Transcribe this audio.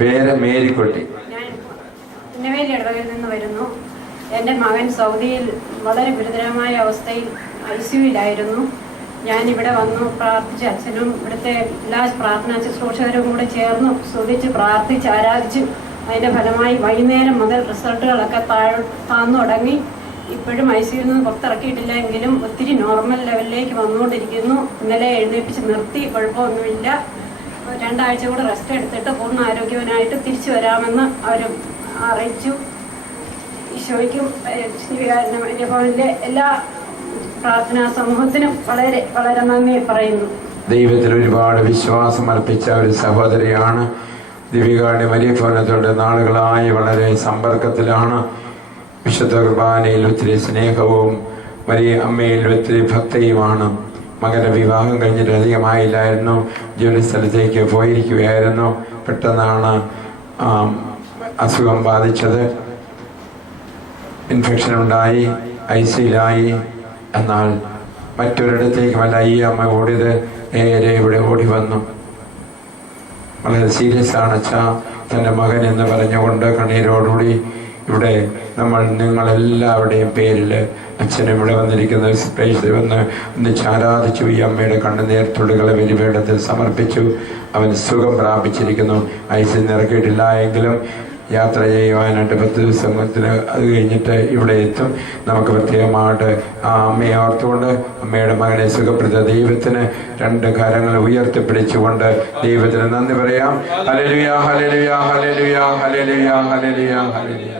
പേര് മേരിക്കുട്ടി. ഞാൻ പുന്നവേലി ഇടവകയിൽ നിന്ന് വരുന്നു. എൻ്റെ മകൻ സൗദിയിൽ വളരെ ഗുരുതരമായ അവസ്ഥയിൽ ICUവിലായിരുന്നു. ഞാനിവിടെ വന്നു പ്രാർത്ഥിച്ച് അച്ഛനും ഇവിടുത്തെ എല്ലാ പ്രാർത്ഥനാ ശുശ്രൂഷകരും കൂടെ ചേർന്ന് സ്തുതിച്ച് പ്രാർത്ഥിച്ച് ആരാധിച്ചു. അതിൻ്റെ ഫലമായി വൈകുന്നേരം മുതൽ റിസൾട്ടുകളൊക്കെ താന്നു തുടങ്ങി. ഇപ്പോഴും ICUവിൽ നിന്ന് പുറത്തിറക്കിയിട്ടില്ല, എങ്കിലും ഒത്തിരി നോർമൽ ലെവലിലേക്ക് വന്നുകൊണ്ടിരിക്കുന്നു. ഇന്നലെ എഴുന്നേൽപ്പിച്ച് നിർത്തി, കുഴപ്പമൊന്നുമില്ല. 2 ആഴ്ച കൂടെ റെസ്റ്റ് എടുത്തിട്ട് പൂർണ്ണ ആരോഗ്യവാനായിട്ട് തിരിച്ചു വരാമെന്ന് അവർ അറിയിച്ചു. ഈശോയ്ക്കും ഭവനിലെ എല്ലാ പ്രാർത്ഥനാ സമൂഹത്തിനും വളരെ വളരെ നന്ദി പറയുന്നു. ദൈവത്തിൽ ഒരുപാട് വിശ്വാസം അർപ്പിച്ച ഒരു സഹോദരിയാണ്. ദീപികയുടെ മരിയ ഭവനത്തോടെ നാളുകളായി വളരെ സമ്പർക്കത്തിലാണ്. വിശുദ്ധ കുർബാനയിൽ ഒത്തിരി സ്നേഹവും മരിയ അമ്മയിൽ ഒത്തിരി ഭക്തിയുമാണ്. മകൻ്റെ വിവാഹം കഴിഞ്ഞിട്ട് അധികമായില്ലായിരുന്നു, ജോലിസ്ഥലത്തേക്ക് പോയിരിക്കുകയായിരുന്നു. പെട്ടെന്നാണ് അസുഖം ബാധിച്ചത്. ഇൻഫെക്ഷൻ ഉണ്ടായി, ICUലായി. എന്നാൽ മറ്റൊരിടത്തേക്കുമല്ല ഈ അമ്മ ഓടിയത്, നേരെ ഇവിടെ ഓടി വന്നു. വളരെ സീരിയസ് ആണ് അച്ഛാ തൻ്റെ മകൻ എന്ന് പറഞ്ഞുകൊണ്ട് കണ്ണീരോടുകൂടി ഇവിടെ നിങ്ങളെല്ലാവരുടെയും പേരിൽ അച്ഛനും ഇവിടെ വന്നിരിക്കുന്ന സ്പേസിൽ ഒന്നിച്ച് ആരാധിച്ചു. ഈ അമ്മയുടെ കണ്ണുനീർത്തുള്ളികളെ ബലിപീഠത്തിൽ സമർപ്പിച്ചു. അവൻ സുഖം പ്രാപിച്ചിരിക്കുന്നു. ICU ഇറക്കിയിട്ടില്ല എങ്കിലും യാത്ര ചെയ്യുവാനായിട്ട് 10 ദിവസത്തിന് അത് കഴിഞ്ഞിട്ട് ഇവിടെ എത്തും. നമുക്ക് പ്രത്യേകമായിട്ട് ആ അമ്മയെ ഓർത്തുകൊണ്ട് അമ്മയുടെ മകനെ സുഖപ്പെടുത്ത ദൈവത്തിന് 2 കരങ്ങൾ ഉയർത്തിപ്പിടിച്ചുകൊണ്ട് ദൈവത്തിന് നന്ദി പറയാം. Hallelujah, hallelujah, hallelujah, hallelujah, hallelujah, hallelujah.